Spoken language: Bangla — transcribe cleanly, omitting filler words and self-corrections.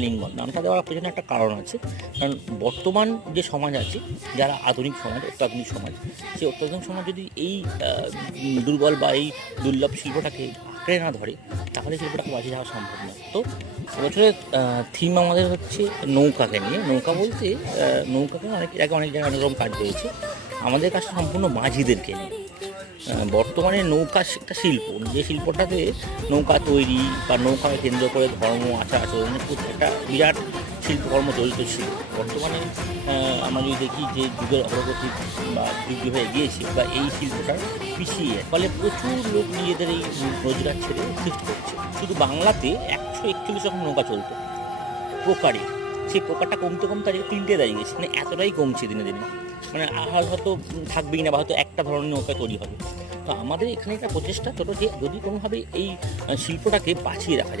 আলিঙ্গন নামটা দেওয়ার পেছনে একটা কারণ আছে। কারণ বর্তমান যে সমাজ আছে, যারা আধুনিক সমাজ, অত্যাধুনিক সমাজ, সেই অত্যাধুনিক সমাজ যদি এই দুর্বল বা এই দুর্লভ শিল্পটাকে আঁকড়ে না ধরে, তাহলে শিল্পটাকে বাঁচিয়ে যাওয়া সম্ভব না। তো এবছরের থিম আমাদের হচ্ছে নৌকাকে নিয়ে। নৌকা বলতে নৌকাকে অনেক জায়গায় অনেক রকম কাজ রয়েছে। আমাদের কাজটা সম্পূর্ণ মাঝিদেরকে নিয়ে। বর্তমানে নৌকা একটা শিল্প, যে শিল্পটাতে নৌকা তৈরি বা নৌকাকে কেন্দ্র করে ধর্ম, আচার আচরণের একটা বিরাট শিল্পকর্ম জড়িত ছিল। বর্তমানে আমরা যদি দেখি যে যুগের অগ্রগতি বা যুগ যেভাবে এগিয়েছে, বা এই শিল্পটার পিছিয়ে, ফলে প্রচুর লোক নিজেদের এই রোজগার ছেড়ে শিফট করছে। শুধু বাংলাতে 141 রকম নৌকা চলতো প্রকারে, সেই প্রকারটা কমতে কমতে আজকে 3টে দাঁড়িয়ে গেছে। মানে এতটাই কমছে দিনে দিনে। মানে হয়তো থাকবেই না, বা হয়তো একটা ধরনের নৌকা তৈরি হবে। তো আমাদের এখানে একটা প্রচেষ্টা ছোটো, যে যদি কোনোভাবে এই শিল্পটাকে বাঁচিয়ে রাখা যায়।